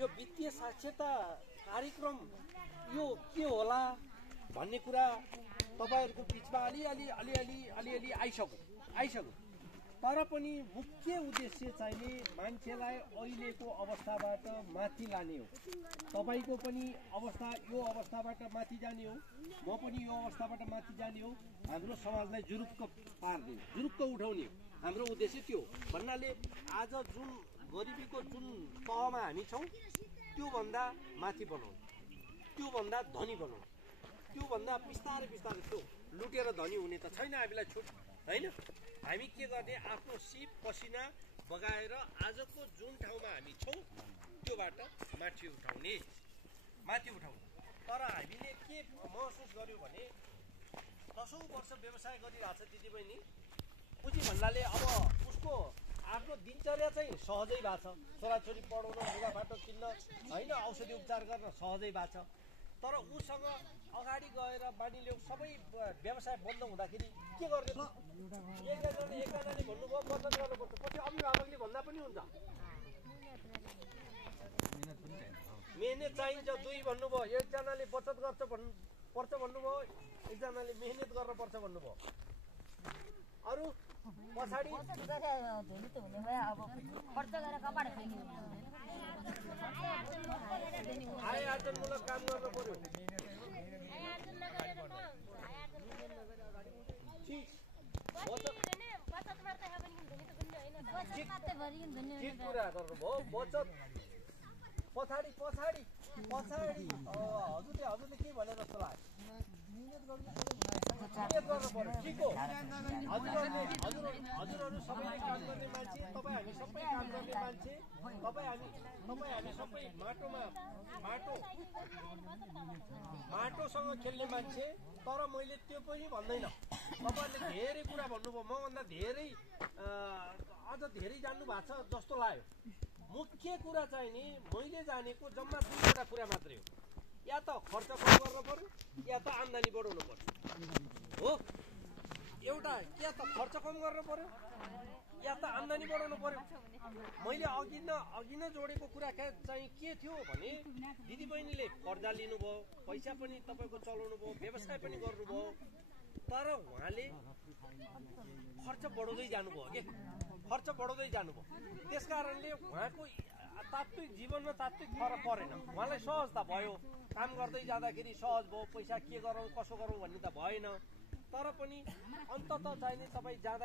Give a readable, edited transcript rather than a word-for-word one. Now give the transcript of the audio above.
यो वित्तीय साक्षरता कार्यक्रम यो के होला भन्ने कुरा तपाईहरुको बीचमा अलिअलि आइसक्यो तर पनि मुख्य उद्देश्य चाहिँ मान्छेलाई अहिलेको अवस्थाबाट माथि लाने हो। तपाईको पनि अवस्था यो अवस्थाबाट माथि जाने हो, म पनि यो अवस्थाबाट माथि जाने हो। हाम्रो समाजलाई जुरुक्क पार्ने, जुरुक्क उठाउने हाम्रो उद्देश्य त्यो भन्नाले आज जुन गरिबीको जुन तहमा हामी छौं त्यो भन्दा माथि बनाउँ, त्यो भन्दा धनी बनाउँ, त्यो भन्दा बिस्तारै त्यो लुटेर धनी हुने त छैन हामीलाई छुट हैन। हामी के गर्ने आफ्नो सिप पसिना बगाएर आजको जुन ठाउँमा हामी छौं त्योबाट माथि उठाउने। तर हामीले के महसुस गर्यो भने 10औं वर्ष व्यवसाय गरिरहेछ दिदीबहिनी पुँजी भन्नाले अब उसको आफ्नो दिनचर्या चाहिँ सहजै भएको छ। छोराछोरी पढाउन, लुगाफाटो किन्न हैन, औषधि उपचार गर्न सहजै भएको छ। तर उसँग अगाडि गएर मानिलियो सबै व्यवसाय बन्द हुँदाखेरि के गर्ने त? एकजनाले भन्नुभयो बचत गर्नुपर्छ, पछि अभिभावकले भन्दा पनि हुन्छ मेहनत चाहिन्छ। दुई भन्नुभयो, एकजनाले बचत पर्छ भन्नुभयो, एकजनाले मेहनत गर्नुपर्छ भन्नुभयो। अरु पछाडी आय आर्जनमूलक काम गर्न पर्यो। बचत पछाडी हजुरले के भने जस्तो लाग्यो? हजुरहरू सबैले काम गर्ने मान्छे, तपाईँ हामी सबै काम गर्ने मान्छे, तपाईँ हामी सबै माटोसँग खेल्ने मान्छे। तर मैले त्यो पनि भन्दैन, तपाईँहरूले धेरै कुरा भन्नुभयो, मभन्दा धेरै अझ धेरै जान्नु भएको छ जस्तो लाग्यो। मुख्य कुरा चाहिँ नि मैले जानेको जम्मा दुईवटा कुरा मात्रै हो। या त खर्च कम गर्न पर्यो या त आम्दानी बढाउनु पर्यो हो। एउटा या त खर्च कम गर्न पर्यो या त आम्दानी बढाउनु पर्यो। मैले अघि नै जोडेको कुरा चाहिँ के थियो भने दिदीबहिनीले कर्जा लिनुभयो, पैसा पनि तपाईको चलाउनु भयो, व्यवसाय पनि गर्नुभयो, तर उहाँले खर्च बढाउँदै जानुभयो के खर्च बढाउँदै जानुभयो। त्यसकारणले उहाँको तात्विक जीवनमा तात्विक फरक परेन। उहाँलाई सहजता भयो, काम गर्दै जाँदाखेरि सहज भयो, पैसा के गरौँ कसो गरौँ भन्ने त भएन। तर पनि अन्ततः चाहिँ नि तपाईँ जाँदा